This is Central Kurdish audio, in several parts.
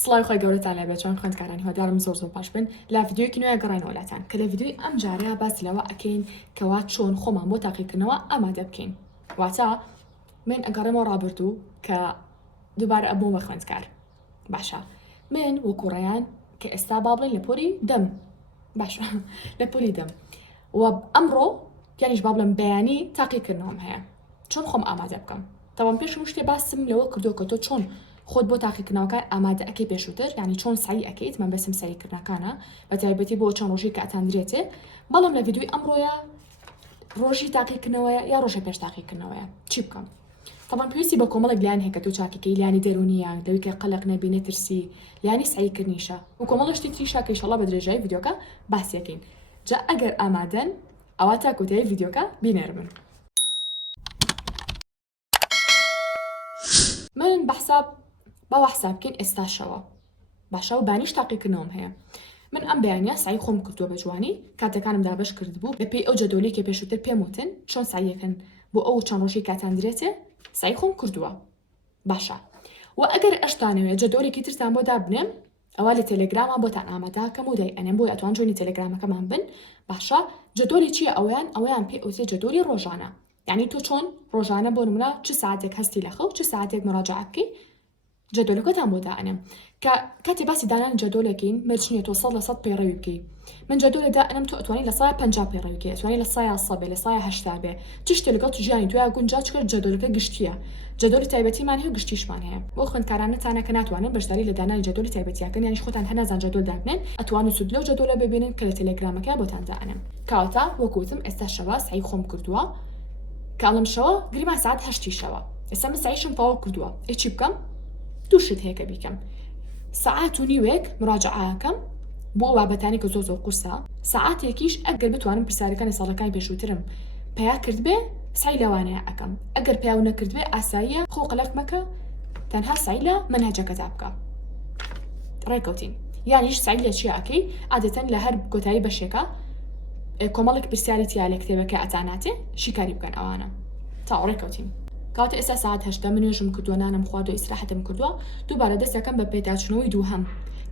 سڵاو خۆی گەورەتان لەبێت چۆن خوێندکارانی هۆدارم زۆر باش بن لە ڤیدیۆیەکی نوێ گەڕینەوە لاتان کە لە ڤیدیۆی ئەم جارەیە باسی لەوە ئەکەین کەوا چۆن خۆمان بۆ تاقیکردنەوە ئامادە بکەین. واتە من ئەگەڕێمەوە ڕابردوو کە دووبارە ئەبووم بە خوێندکار. باشە من وەکو ڕێیان کە ئێستا با بڵێن لە پۆلی دەم باشە لە پۆلی دەم و ئەمڕۆ یانیش با بڵێن بەیانی تاقیکردنەوەم هەیە چۆن خۆم ئامادە بکەم. تاوان پێشم شتێ باسم لەوە کردو کە تۆ چۆن خۆت بۆ تاقیکردنەوەکان ئامادە ئەەکەی پێشووتر، یعنی چۆن سعی ئەەکەیت من بەسم سەریکردنەکانە بە تایبەتی بۆ چەند ڕۆژی کە ئەتاندرێتێ، بەڵام لە ڤیدیۆی ئەمڕۆیە ڕۆژی تاقیکردنەوەیە یا ڕۆژە پێش تاقیکردنەوەیە چی بکەم. تاوان پێویستی بە کۆمەڵێک لیان هەیە کە تۆ چاکەکەی لیانی دەرونیان دەوی کە قەلق نەبینێ ترسی لیانی سعیکردنیشە و کۆمەڵە شتی تریشا کە ئینشەڵڵا بە درێژایی ڤیدیۆکە باسیەکەین. جا ئەگەر ئامادەن ئەوە تا کۆتایی ڤیدیۆکە بینێرمن. من بەحساب باوە حساب بکەین ئێستاشەوە باشە و بانیش تاقیکردنەوەم هەیە. من ئەم بەیانە سعی خۆم کردووە بە جوانی کاتەکانم دابش کرد بوو لە پێی ئەو جەدۆلی کە پێشووتر پێم وتن چۆن سعیەکەن بۆ ئەو چەند ڕۆژی کاتاندرێتێ سعی خۆم کردووە. باشە و ئەگەر ئەشتانەوێت جەدۆلێکی ترتان بۆ دابنێم ئەوە لە تەلەگرامە بۆتان ئامادەکەم و دەی ئەنێم بۆی ئەتوان جوێنی تەلەگرامەکەمان بن. باشە جەدۆلی چییە ئەویان پێ ئەوتێ جەدۆلی ڕۆژانە، یعنی تۆ چۆن ڕۆژانە بۆ نمونە چ ساعتێک هەستی لە خەو چ ساعتێک مراجعە بکەی جەدۆلەکەتان بۆ دائنم کە کاتی باسی دانان جەدۆلەکەین مەرجنیە تۆ 100% پێڕەوی بکەی. من جەدۆلە دائنم تۆ ئەتوانی لە 150 پێڕەوی بکەی، ئەتوانی لە 100 بێ لە 180 بێ چ شتێ لەگەڵ ژیانی تویا گونجاو کرد جەدۆلەکە گشتیە. جەدۆلی تایبەتیمان هەیە و گشتیشمان هەیە. بۆ خوێندکارانتانە کە ناتوانن بەشداری لە دانانی جەدۆلی تایبەتیەکەن یانیش خۆتان هەنازان جەدۆل دابنێن ئەتوانن سود لەو جەدۆلە ببینن کە لە تەلەگرامەکە بۆتان دائنم. کەواتە وەکوتم ئێستا شەوا سعی خۆم کردووە کاڵم شەوە گریمان ساعت 8 شەوە. ئێستا من سعیشم تەواو کردووە. چی بکەم؟ دوو شت هەیە کە بیکەم. ساعات و نیوێک مراجعەکەم بۆ بابەتانی کە زۆر قورسە، ساعاتێکیش ئەگەر بتوانم پرسیارەکانی ساڵەکانی پێشووترم پیا کرد بێ سعی لەوانەیە ئەەکەم، ئەگەر پیاو نەکرد بێ ئاساییە خۆ قەلق مەکە تەنها سعی لە مەنهەجەکەتا بکە. ڕێکەوتین یانیش سعی لە چی ئەەکەی عادەتەن لە هەر کۆتایی بەشێکە کۆمەڵێک پرسیاری تیا لە کتێبەکە ئەتاناتێ شیکاری بکەن ئەوانە تا ڕێکەوتین. کاتە ئێستا ساعت 8 من نوێژم کردووە نانم خواردو ئیسراحەتم کردووە دووبارە دەستەکەم بە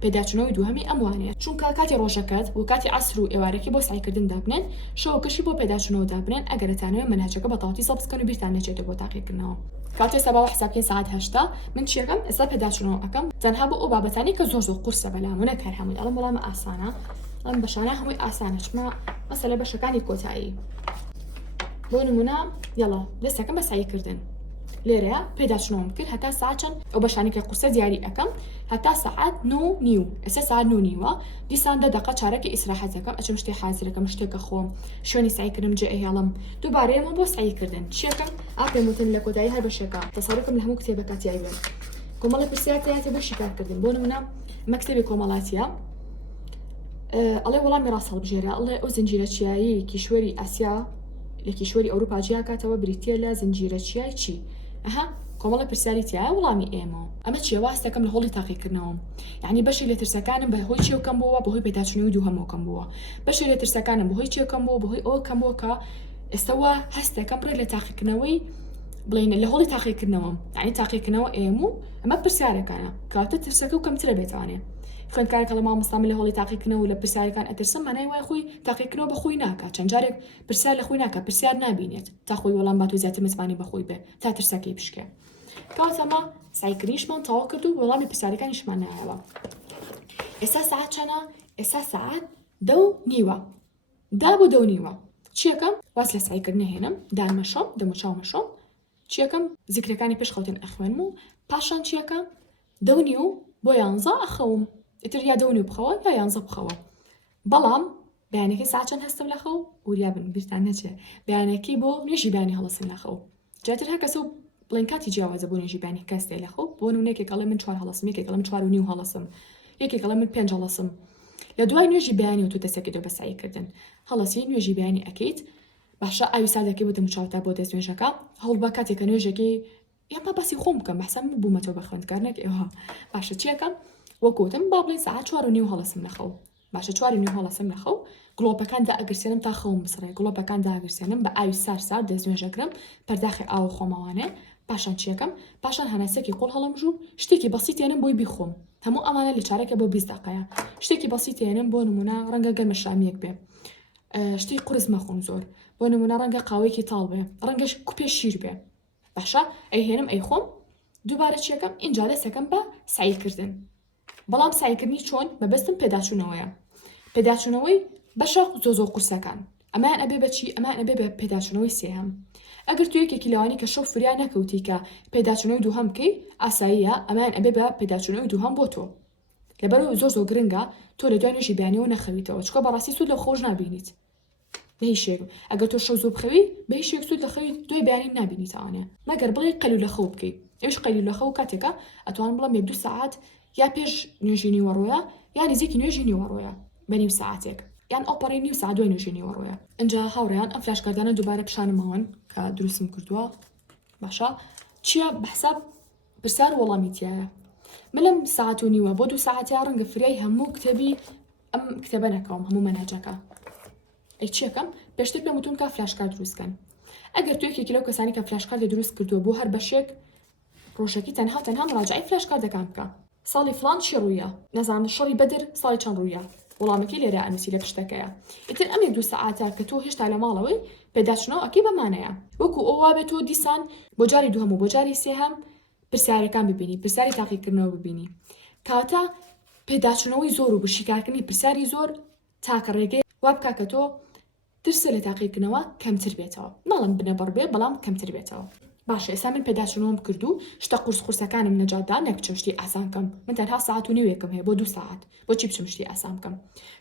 پێداچنەوەی دووهەمی ئەموانەیە چونکە کاتی ڕۆژەکەت و کاتی عەسر و ئێوارێکی بۆ سعیکردن دابنێن شەوەکەشی بۆ پێداچنەوە دابنێن ئەگەرەتانەوە مەنهەجەکە بە تەواوی سەڵب بکەن و بیرتان نەچێتەوە بۆ تاقیکردنەوە. کاتە ئێستا باوە حساب بکەین ساعت 8 من چیەکەم ئێستا پێداچنەوە ئەەکەم تەنها بۆ ئەو بابەتانی کە زۆر قورسە بەلام و نەکار هەمووی ئەڵەم وەڵامە ئاسانە ئەم بەشانە هەمووی ئاسانە چما مەسەلە بەشەکانی کۆتایی بۆ نمونە یەڵا دەستەکەم بە سعیکردن لێرەیە پێداچنەوەم کرد هەتا ساعت چەند ئەو بەشانی کە قورسە دیاری ئەەکەم هەتا ساعت 9:30 ئێستا ساعت 9:30 دیسان 10 دقیقە چارەکی ئیسراحەتەکەم ئەچم شتێ حازرەکەم شتێکە خۆم شوێنی سعیکردم جێ هێڵم دووبارەیەمە بۆ سعیکردن چیەکەم ئاپێموتن لە کۆتایی هەر بەشێکە تەسەڕێکم لە هەموو کتێبەکە تیای بێن کۆمەڵی پرسیارتیاتێ بۆ شیکارکردن بۆ نمونە مەکتەبی کۆمەڵاتیە ئەڵێ وەڵامی ڕاست هەڵبژێرە ئەڵێ ئەو زنجیرە چیایی کیشوەری ئاسیا لە کیشوەری ئەوروپا جیا کاتەوە بریتیە لە زنجیرە چیای چی؟ ئەها کۆمەڵە پرسیاری تیایە وڵامی ئێمە ئەمە چیە واستەکەم لە هۆڵی تاقیکردنەوەم یعنی بەشی لە ترسەکانم بەهۆی چێوکەم بووە بەهۆی پێداچنەوەی دووهەمەوەکەم بووە بەشی لە ترسەکانم بەهۆی چێوکەم بووە بەهۆی ئەوە کەم بووە کە ئێستاوە هەستەکەم بڕێ لە تاقیکردنەوەی بڵێن لە هۆڵی تاقیکردنەوەم یعنی تاقیکردنەوە ئێمە ئەمە پرسیارەکانە کاتە ترسەکە و کەمترە بێتوانێت خوێندکارێکە لە مامۆستامی لە هۆڵی تاقیکردنەوە و لە پرسیارەکان ئەترسم مانای وای خۆی تاقیکردنەوە بەخۆی ناکات چەند جارێک پرسیار لە خۆی ناکات پرسیار نابینێت تا خۆی وەڵام بات و زیاتر متمانی بەخۆی بێ تا ترسەکەی بشکێ. کاتەمە سعیکردنیشمان تەواو کرد و وەڵامی پرسیارەکانیشمان نایەوە. ئێستا ساعت چەنە؟ ئێستا ساعت 10:30 دابوو 10:30 چیەکەم؟ واز لە سعیکردنە هێنم دانمەشۆم دەموچاومەشۆم چیەکەم زیکرەکانی پێش خەوتن ئەخوێنم و پاشان چیەکەم 10:30 بۆ 11 ئەخەوم ئیتر یا 10:30 بخەوە یا 11 بخەوە. بەڵام بەیانێکی ساعت چەند هەستم لە خەو وریا بن بیرتان نەچێ بەیانێکی بۆ نوێژی بەیانی هەڵەسم لە خەو جاتر هەر کەسە بڵێن کاتی جیاوازە بۆ نوێژی بەیانی کەستێ لە خەو بۆ نمونەیەکێک ئەڵێ من 4 هەڵەسم یەکێک ئەڵێ من 4:30 هەڵەسم یەکێک ئەڵێ من 5 هەڵەسم لە دوای نوێژی بەیانی و تو دەستێکی دۆ بە سعیکردن هەڵەسی نوێژی بەیانی ئەەکەیت باشە ئاوی سادەکەی بۆ دەموچاوتا بۆ دەست نوێژەکە هەوڵ بە کاتێکە نوێژێکی یان باسی خۆم بکەم بەحسەم بوومەتەوە بە خوێندکارنێک ئێوە باشە چیەکەم وەکوتم با بڵێن ساعت 4:30 هەڵەسم لە خەو باشە 4:30 هەڵەسم لە خەو گڵۆپەکان دائەگرسێنم تا خەوم بسڕێ گڵۆپەکان داگرسێنم بە ئاوی سار دەست نوێژەکرم پەرداخی ئاو خۆمەوانێ پاشان چیەکەم پاشان هەناسێکی قوڵ هەڵەمژوو شتێکی بەسیتێنم بۆی بیخۆم هەموو ئەمانە لە چارەکە بۆ 20 دقەیە شتێکی بەسیتێنم بۆ نمونە ڕەنگە گەرمە شامیەک بێ شتێک قرس مەخۆم زۆر بۆ نمونە ڕەنگە قاوەیەکی تاڵ بێ ڕەنگەش کوپێ شیر بێ باشە ئەیهێنم ئەیخۆم دووبارە چیەکەم ئینجا دەستەکەم بە سعیکردن بەڵام سعیکردنی چۆن بەبەستم پێداچوونەوەیە پێداچوونەوەی بەشە زۆ قورسەکان ئەمان ئەبێ بەچی ئەمان ئەبێ بە پێداچوونەوەی سێهەم ئەگەر تو یەکێکی لەوانی کە شەو فریا نەکەوتی کە پێداچوونەوەی دووهەم بکەی ئاساییە ئەمان ئەبێ بە پێداچوونەوەی دووهەم بۆ تۆ لەبەرەوە زۆر گرنگە تۆ لە دوای نوێژی بیانیەوە نەخەویتەوە چکە بەڕاستی سوود لە خۆش نابینیت بهیشێک ئەگەر تۆ شەو زۆر بخەوی بهیشێک سوود لە خەوی دوای بیانی نابینیتەوانێ مەگەر بڵێ قەلو لە خەو بکەیت ئێوش قەلو لە خەو کاتێکە ئەتوان بڵم 2 ساعت یا پێش نوێژی نیوەڕۆیە یا نزیکی نوێژی نیوەڕۆیە بە نیم ساعتێک یان ئەوپەڕی نیم ساعت دوای نوێژی نیوەڕۆیە اینجا هاوڕێیان ئەم فلاشکاردانە دووبارە پیشانمەوەن کە دروستم کردووە باشە چییە بەحساب پرسیار وەڵامیتیایە من لەم ساعت و نیوە بۆ 2 ساعتیا ڕەنگە فریای هەموو کتێبی ئەم کتێبە نەکەوم هەموو مەنهەجەکە ئەی چیەکەم پێشتر پێم وتون کە فلاشکارد دروستکەن ئەگەر تو یەکێکی لەو کەسانی کە فلاشکاردی دروست کردووە بۆ هەر بەشێک ڕۆژێکی تەنها مراجعەی فلاشکاردەکان بکە ساڵی فلان چی ڕوویە نەزانم شەڕی بەدر ساڵی چەند ڕوویە وەڵامەکەی لێرە ئەنووسی لە پشتەکەیە ئیتر ئەم 2 ساعتە کە تۆ هێشتا لە ماڵەوەی پێداچنەوە ئەکەی بەمانەیە وەکو ئەووا بێت تۆ دیسان بۆ جاری دووهەم و بۆ جاری سێهەم پرسیارەکان ببینی پرسیاری تاقیکردنەوە ببینی کاتە پێداچنەوەی زۆر و بشیکارکردنی پرسیاری زۆر تاکە ڕێگەی وا بکا کە تۆ ترسە لە تاقیکردنەوە کەمتر بێتەوە ناڵم بنەبەڕ بێ بەڵام کەمتر بێتەوە باشە ئێستا من پێداچنەوەم کردو شتە قورسەکانم نەجاتدا نەکچم شتی ئاسان بکەم من تەنها ساعت و نیوێکم هەیە بۆ 2 ساعت بۆچی بچم شتی ئاسان بکەم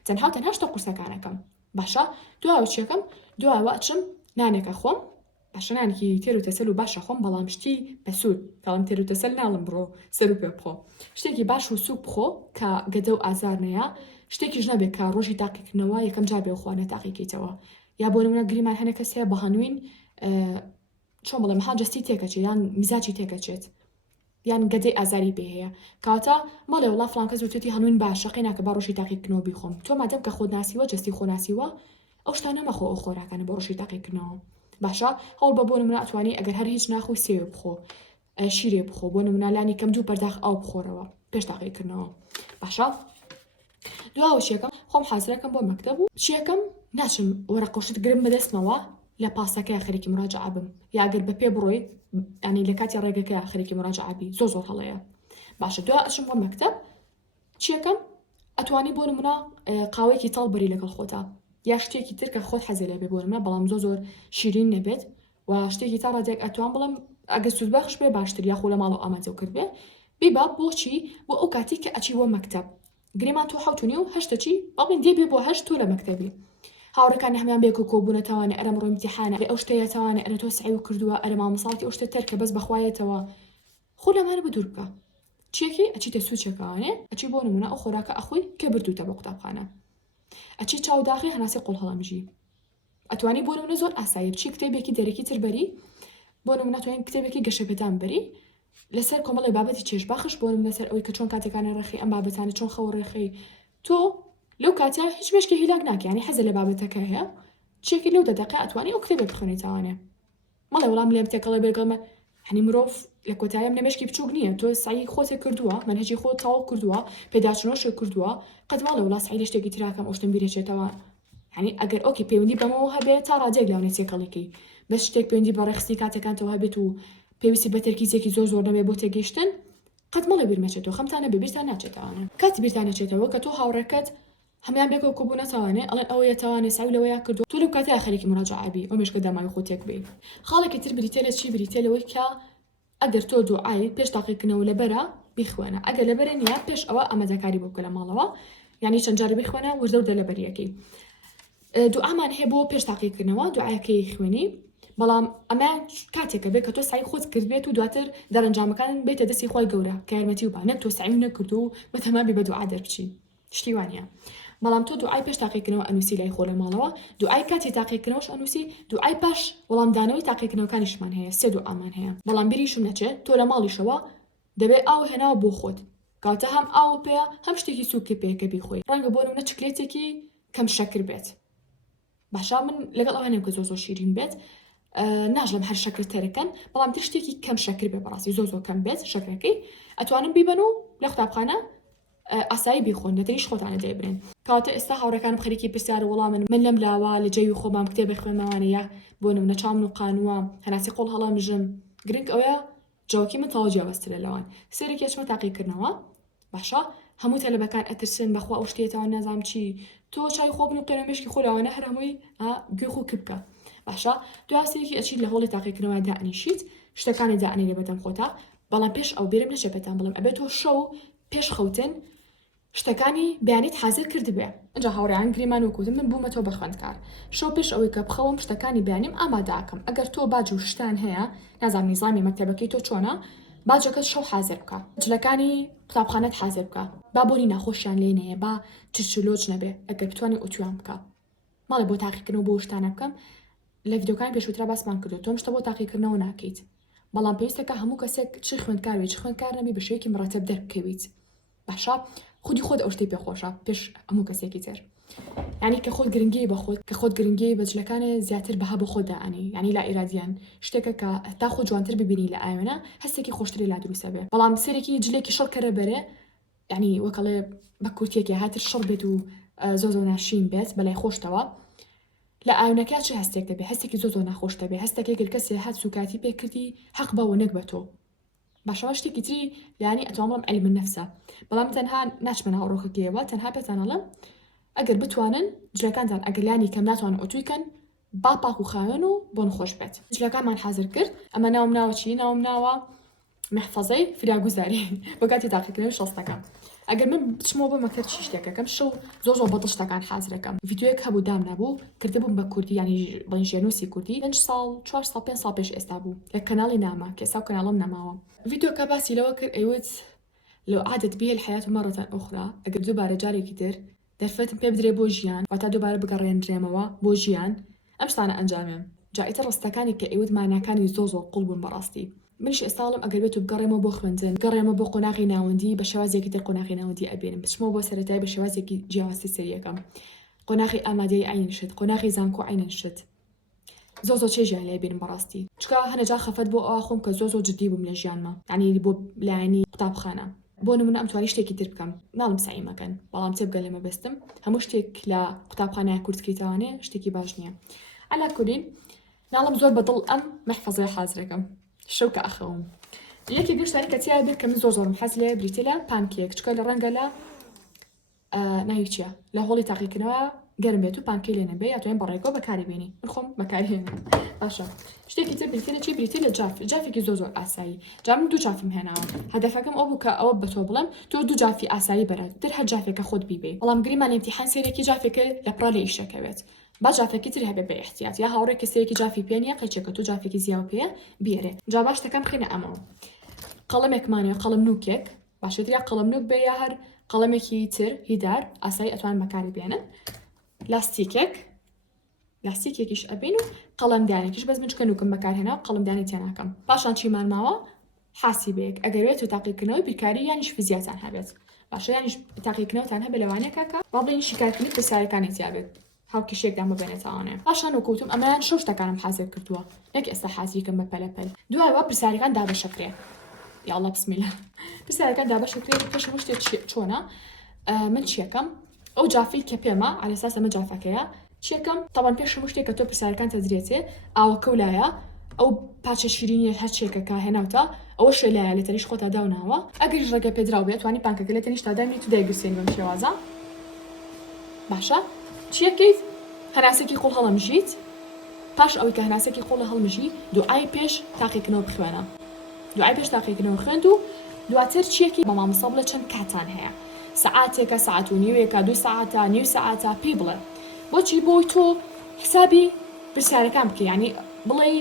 تەنها شتە قورسەکانەکەم باشە دوای چیەکەم دوایەوە ئەچم نانێکە خۆم باشە نانێکی تێر و تەسەل و باشە خۆم بەڵام شتی بەسوود کاڵم تێر و تەسەل ناڵم بڕۆ سەر و پێ بخۆ شتێکی باش و سووک بخۆ کە گەدە و ئازار نەیە شتێکیش نەبێت کە ڕۆژی تاقیکردنەوە یەکەم جار بێ خوا نەتاقیکەیتەوە یا بۆ نمونە گریمان هەنە کەس هەیە بە هەنوین چۆن بڵێم حاجەستی تێکەچێت یان میزاجی تێکەچێت یان گەدەی ئازاری بێ هەیە کاتە مەڵێ وڵا فڵان کەس وتێتی هەنوین باشە قەیناکە با ڕۆژی تاقیکردنەوە بیخۆم تۆ مادەم کە خۆت ناسیوە جەستی خۆ ناسیوە ئەو شتانە مەخۆ ئەو خۆراکانە بۆ ڕۆژی تاقیکردنەوە باشە هەوڵ بە بۆ نمونە ئەتوانی ئەگەر هەر هیچ ناخۆی سێوێ بخۆ شیرێ بخۆ بۆ نمونە لانی کەم 2 پەرداخ ئاو بخۆرەوە پێش تاقیکردنەوە باشە دوای شیەکەم خۆم حازرەکەم بۆ مەکتەب و شیەکەم ناچم وەرەقەشت گرم بەدەستمەوە لە پاسەکەی خەریکی مراجعە بم یا ئەگەر بە پێ بڕۆی ینی لە کاتی ڕێگەکەی خەریکی مراجعەبی زۆر هەڵەیە باشە دوای ئەچم بۆ مەکتەب چیەکەم ئەتوانی بۆ نمونە قاوەیەکی تاڵ بەری لەگەڵ خۆتە یا شتێکی تر کە خۆت حەزی لێ بێ بۆ نمونە بەڵام زۆر شیرین نەبێت و شتێکی تا ڕادێک ئەتوان بڵم ئەگەر سوودبەخش بێ باشتر یا خۆ لە ماڵەوە ئامادەو کرد بێ بیبا بۆچی بۆ ئەو کاتی کە ئەچی بۆ مەکتەب گرێمان تۆ 7 و 8 چی باڵین دێبێ بۆ 8 تۆ لە مەکتەبی هاوڕەکان هەمان بێک و کۆبوونەتەوانە ئەرەم ڕۆ امتحانە ئەو شتەیەتەوانە ئەرە تۆ سعی و کردووە ئەرە مامەساڵی ئەو شتە تەرکە بەس بەخوایەتەوە خۆ لەمانە بە دوور بکە چیەکی ئەچیتە سوچەکانێ ئەچی بۆ نمونە ئەو خۆراکە ئەخۆی کە بردوتە بۆ قوتابخانە ئەچی چاوداخی هەناسی قوڵ هەڵەمژی ئەتوانی بۆ نمونە زۆر ئاسایی بچی کتێبێکی دەرەکی تر بەری بۆ نمونە توانین کتێبێکی گەشەپێتان بەری لەسەر کۆمەڵی بابەتی چێژ باخش بۆ نمونە سەر ئەوەی کە چۆن کاتێکانە ڕێخی ئەم بابەتانە چۆن خەوە ڕێخی تۆ لەو کاتیا هیچ مشکی هیلاک ناکەیانی حەزە لە بابەتەکە هەیە چێکی لەو دەدەقە ئەتوانی ئەو کتێبێک بخوێنیتەوانێ مەڵێ وەڵام لێم تێکەڵە بێگەڵمە هەنی مرۆڤ لە کۆتاییم نەمەشکی بچووک نییە تۆ سعی خۆتێک کردووە منهجی خۆت تەواو کردووە پێداچنەوەشێک کردووە قەت ماڵێ وڵا سعی لە شتێکی تراکەم ئەو شتم بیرێچێتەوە هەنی ئەگەر ئۆکی پەیوەندی بەمەوە هەبێت تا ڕادێک لەوانێ تێکەڵێکی بەس شتێک پەیوەندی بە ڕێخستی کاتەکانتەوە هەبێت و پێویستی بە تەرکیزێکی زۆر نەبێت بۆ تێگەیشتن قەت مەڵێ بیرمەچێتەوە خەمتانە بێبیرتان ناچێتەوانە کاتی بیرتان نەچێتەوە کە تۆ هاوڕێکەت هەمان بێکەوە کۆبوونەتەوانێ ئەڵێن ئەوەیە تەوانێ ساوی لەوەیە کردو تۆ لەو کاتەیە خەریکی مراجعەبی ئەو مێشکە دامای خۆتێک بێ خاڵێکی تر بریتێ لە چی بریتێ لەوەی کە ئەگەر تۆ دوعای پێش تاقیکردنەوە لەبەرە بیخوێنە ئەگەر لەبەرە نییە پێش ئەوە ئەمەدەکاری بۆ بکە لە ماڵەوە یعنی چەند جارە بیخوێنە وردە لەبەریەکەی دوعامان هەیە بۆ پێش تاقیکردنەوە دوعایەکەی خوێنی بەڵام ئەمە کاتێکە بێت کە تۆ سعی خۆت کردبێت و دواتر دەرەنجامەکان بێتە دەستی خۆی گەورە کە یارمەتی و بانەت تۆ سعی نەکردو و بەتەمامی بە دوعا دەربچی شتی وانە بەڵام تۆ دوعای پێش تاقیکردنەوە ئەنووسی لای خۆ لە ماڵەوە دوعای کاتی تاقیکردنەوەش ئەنووسی دوعای پاش وەڵامدانەوەی تاقیکردنەوەکانیشمان هەیە 3 دوعامان هەیە بەڵام بیریشم نەچێت تۆ لە ماڵیشەوە دەبێت ئاو هێناوە بۆ خۆت کاتە هەم ئاو پێە هەم شتێکی سووکی پێکە بیخۆی ڕەنگە بۆ نمونە چکلێتێکی کەم شەکر بێت باشا من لەگەڵ ئەوانێ کە زۆر شیرین بێت ناژڵم هەر شەکرتەرەکەن بەڵام تر شتێکی کەم شەکر بێ بەڕاستی زۆ کەم بێت شەکرەکەی ئەتوانن بیبەن و لە قوتابخانە ئاسایی بیخۆن لەتریش خۆتانە دەیبرێن کاتە ئێستا هاوڕەکانم خەریکی پرسیارە وەڵامن من لەم لاوە لە جێوی خۆمام کتێبی خوێندمەوانەیە بۆ نمونە چاوم و قانووە هەناسی قۆڵ هەڵامژم گرنگ ئەوەیە جاوکی من تەواو جیاوازتر لەوان سێرێکی چمە تاقیکردنەوە باشە هەموو تەلەبەکان ئەترسن بەخوا ئەو شتێتەوە نەزانم چی تۆ چای خۆ بن و قێنەمێشکی خۆراوانە هەر هەمووی گوێ خۆ کبکە باشە دواسێکی ئەچیت لە هۆڵی تاقیکردنەوە دائنیشیت شتەکانی دائنی لە بەدەم خۆتا بەڵام پێش ئەو بێرم نەچێپێتان بڵم ئەبێت تۆ شەو پێش خەوتن شتەکانی بیانیت حازر کردبێ ئەجا هاوڕێیان گریمان وکوتم من بوومە تۆ بە خوێندکار شەو پێش ئەوەی کە بخەوم شتەکانی بیانیم ئامادەکەم ئەگەر تۆ باج و شتان هەیە نازانم نیزامی مەکتەبەکەی تۆ چۆنە باجەکەت شەو حازر بکە جلەکانی قوتابخانەت حازر بکە با بۆنی ناخۆشیان لێ نەیە با چرچلۆچ نەبێ ئەگەر بتوانێت ئۆتویان بکە ماڵێ بۆ تاقیکردنەوە بۆ شتانە بکەم لە ڤیدیۆکانی پێشووترا باسمان کردو تۆم شتە بۆ تاقیکردنەوە ناکەیت بەڵام پێویستەکە هەموو کەسێک چ خوێندکاروی چ خوێندکار نەبی بە شێوەیەکی مراتب دەربکەویت باشە خودی خۆت ئەو شتەی پێخۆشە پێش هەموو کەسێکی تر یعنی کە خۆت گرنگی بە خۆت کە خۆت گرنگی بە جلەکانە زیاتر بەها بە خۆت دائنی یعنی لا ئیرادیان شتێکە کە تا خۆ جوانتر ببینی لە ئاوێنە هەستێکی خۆشتری لا دروستە بێ بەڵام سەرێکی جلێکی شەڕ کەرە بەرێ یعنی وەکەڵێ بە کورتێکی هاتر شەڕ بێت و زۆ ناشین بێت بەلای خۆشتەوە لە ئاوێنەکە چه هەستێک دەبێ هەستێکی زۆ ناخۆش دەبێ هەستێکی کەسێ هات سوکاتی پێکردی حەق بەوە نەک بە تۆ باشەوە شتێکی تری یعنی ئەتوانڵم علم النفسە بەڵام تەنها ناچمە ناوڕۆکەکەیەوە تەنها پێتانەڵم ئەگەر بتوانن جلەکانتان ئەگەلانی کەم ناتوانن ئۆتویکەن با پاک و خاوێن و بۆ نخۆش بێت جلەکانمان حازر کرد ئەمە ناوم ناوە چی ناوم ناوە محفەزەی فراگوزاری بۆ کاتی تاقیکردن شەستەکەم ئەگەر من بچمەوە بۆ مەکتەب چی شتێکەکەم شەو زۆر بەدڵ شتەکان حازرەکەم ڤیدیۆیەک هەبوو دام نەبوو کردبووم بە کوردی ینی بەنجێنووسی کوردی 5 ساڵ 4 ساڵ 5 ساڵ پێش ئێستا بوو لە کەناڵی نامە کە ئێستا کەناڵم نەماوە ڤیدیۆکە باسی لەوە کرد ئەیوت لو عادت بيه الحياة مرة أخرى ئەگەر دووبارە جارێکی تر دەرفەتم پێ بدرێ بۆ ژیان واتا دووبارە بگەڕێنرێمەوە بۆ ژیان ئەم شتانە ئەنجامێم جائیتە ڕستەکانی کە ئەیوت ماناکانی زۆ قوڵ بوون بەڕاستی منش ئێستاڵم ئەگەر بێت و بگەڕێمە بۆ خوێندن گەڕێمە بۆ قۆناغی ناوەندی بە شێوازێکی تر قۆناغی ناوەندی ئەبێنم بچمەوە بۆ سەرەتای بە شێوازێکی جیاوازی سەریەکەم قۆناغی ئامادەی عینن شت قۆناغی زانکۆ عینن شت زۆ چێژیان لێ بێنم بەڕاستی چکە هەنەجا خەفەت بۆ ئەوە خۆم کە زۆ جددی بووم لە ژیانمە ینی بۆ لایەنی قوتابخانە بۆ نمونە ئەم توانی شتێکی تر بکەم ناڵم سعی مەکەن بەڵام تێبگە لێمە بەستم هەموو شتێک لە قوتابخانەیە کورتکەیتوانێ شتێکی باش نییە ئەلا کورین ناڵم زۆر بەدڵ ئەم محفەزەی حازرەکەم شەو کە ئەخەوم یەکی گشتانی کە تیا بێت کە من زۆرم حەز لێ بریتە لە پانکێک چکە لە ڕەنگە لە ناوی چییە لە هۆڵی تاقیکردنەوە گەرم بێت و پانکەی لێ نەبێ یا توێن بەڕێکۆ بەکاری بێنی من خۆم بەکارهێنم باشە شتێکی تر بریتە چی بریتە لە جافێکی زۆر ئاسایی جا من دوو جافم هێناوە هەدەفەکەم ئەو بوو کە ئەوە بە تۆ بڵێم تۆ دوو جافی ئاسایی بەرات تر هەر جافێکە خۆت بیبێ بەڵام گریمان ئیمتیحان سێرێکی جافێکە لە پڕا لە ئیشەکەوێت با جافێکی تر هەبێ بە احتیاط یا هاوڕێک کەسێکی جافی پێنیە قەیچێکە تۆ جافێکی زیاو پێە بیێرێ جا باش تەکەم خینە ئەمەوە قەڵەمێکمانەوە قەڵەم نوکێک باشێت یا قەڵەم نوک بێ یا هەر قەڵەمێکی تر هیدار ئاسایی ئەتوان بەکاری بێنن لاستیکێکیش ئەبین و قەڵەمدانێکیش بەس من چکە نوکم بەکارهێنا قەڵەمدانی تێناکەم پاشان چیمان ماوە حاسیبێک ئەگەروێت و تاقیکردنەوەی بیرکاری یانیش فیزیاتان هەبێت باشە یانیش تاقیکردنەوەتان هەبێ لەوانەیە کە با بڵێن شیکارکردنی پرسیارەکانی تیابێت هاوکێشێکدان ببێنێتەوانێ پاشان وەکوتم ئەمەیان شەو شتەکانم حازر کردووە نەک ئێستا حازیکەم بە پەلەپەل دوایەوە پرسیارەکان دابەشەکرێ یا الله بسمیلە پرسیارەکان دابەشەکرێ پێش هەموو شتێک چۆنە من چیەکەم ئەو جافی کە پێمە على ئەساس ئەمە جافەکەیە چیەکەم تاوان پێش هەموو شتێک کە تۆ پرسیارەکان تەدرێتێ ئاوەکە ولایە ئەو پاچە شیرینیە هەرچێکەکە هێناوتە ئەوە شێلایە لە تەریش خۆتا داوناوە ئەگەریش ڕێگە پێدراو بێت توانی پانکەکە لە تەنیش تادامی تو دایگوسێنی بەم شێوازە باشە چیەکەیت هەناسێکی قوڵ هەڵەمژیت پاش ئەوەی کە هەناسێکی قوڵ هەڵمژی دوعای پێش تاقیکردنەوە بخوێنە دوعای پێش تاقیکردنەوە خوێند و دواتر چیەکی بە مامۆستا بڵێ چەند کاتان هەیە سەعاتێکە سەعات و نیوێکە 2 سەعاتە نیو سەعاتە پێی بڵێ بۆچی بۆی تۆ حسابی پرسیارەکان بکە ینی بڵێ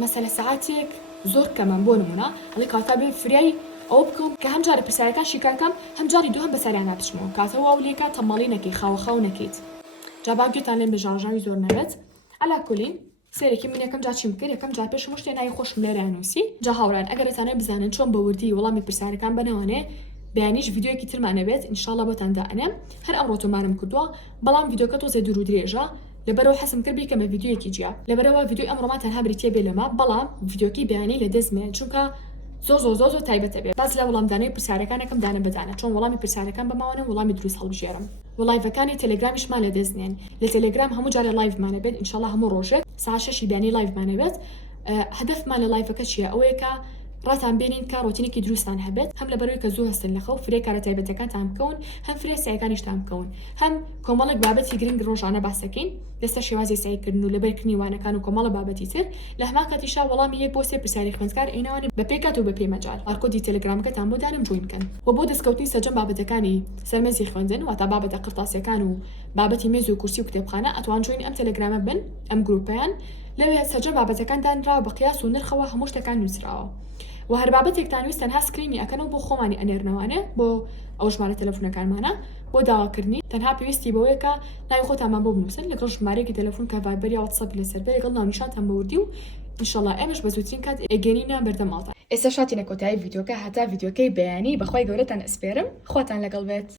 مەسەلە سەعاتێک زۆر کەمە بۆ نمونە ئەڵێ کاتا بێ فریای ئەو بکەم کە هەم جارە پرسیارەکان شیکارکەم هەم جاری دوو هەم بەسەریانە بچمەوە کاتەوە ئەو لێکە تەمەڵی نەکەی خاوەخاو نەکەیت جا باگوێتان لێن بەژاژاوی زۆر نەبێت ئەلا کولین سێرێکی من یەکەم جا چیم کرد یەکەم جا پێش هەموو شتێ ناوی خۆشم لێرە نووسی جا هاوڕان ئەگەرتانە بزانن چۆن بە وردی وەڵامی پرسیارەکان بنەوانێ بەیانیش ڤیدیۆیەکی ترمانە بێت ئینشاڵڵا بۆتان دائنێم هەر ئەمڕۆ تۆمانم کردووە بەڵام ڤیدیۆکە تۆزێ دوور و درێژە لبرو حسم كربي كما فيديو كيجيا لبرو فيديو امر ما تنها بريتيه بلما بلا فيديو كي بياني لدزمه چونكا زۆ تایبەتە بێت باز لە وەڵامدانەی پرسیارەکانەکەم دانە بەدانە چۆن وەڵامی پرسیارەکان بماوەنە وەڵامی دروست هەڵبژێرم و لایڤەکانی تەلێگرامیشمان لە دەستنێن لە تەلێگرام هەموو جارە لایڤمانە بێت ئینشاڵڵا هەموو ڕۆژێک ساعت 6 بیانی لایڤمانە بێت هەدەفمان لە لایڤەکە چییە ئەوەیە کە ڕاتان بینین کە ڕۆتینێکی دروستان هەبێت هەم لەبەرەوەی کە زوو هەستن لەخەو فرێ کارە تایبەتەکانتان بکەون هەم فرێ سایەکانیشتان بکەون هەم کۆمەڵێک بابەتی گرنگ ڕۆژانە باسەکەین لەسەر شێوازی سایکردن و لەبەرکردنی وانەکان و کۆمەڵە بابەتی تر لە هەمان کاتیشا وەڵامی یەک بۆ سێ پرسیاری خوێندکار عینەوانێ بە پێکات و بە پێمەجال ئارکۆدی تەلەگرامەکەتان بۆ دانم جوین بکەن و بۆ دەستکەوتنی سەرجەم بابەتەکانی سەرمەزی خوێندن واتە بابەتە قرتاسیەکان و بابەتی مێز و کورسی و کتێبخانە ئەتوان جوین ئەم تەلەگرامە بن ئەم گروپیان لەوێ سەرجەم بابەتەکاندانراوە بە قیاس و نرخەوە هەموو شتەکان نووسراوە و هەر بابەتێکتان ویست تەنها سکرینی ئەکەنەوە بۆ خۆمانی ئەنێرنەوانێ بۆ ئەو ژمارە تەلەفۆنەکانمانە بۆ داواکردنی تەنها پێویستی بەوەیە کە ناوی خۆتانمان بۆ بنووسن لەگەڵ ژمارەیەکی تەلەفۆن کە ڤایبەر یا واتسەپ لەسەر بێ لەگەڵ ناونیشانتان بەوردی و ئینشاڵڵا ئێمەش بە زووترین کات ئەگەێنینە بەردەماڵتان ئێستا شاتینە کۆتایی ڤیدیۆکە هەتا ڤیدیۆکەی بەیانی بەخوای گەورەتان ئەسپێرم خواتان لەگەڵ بێت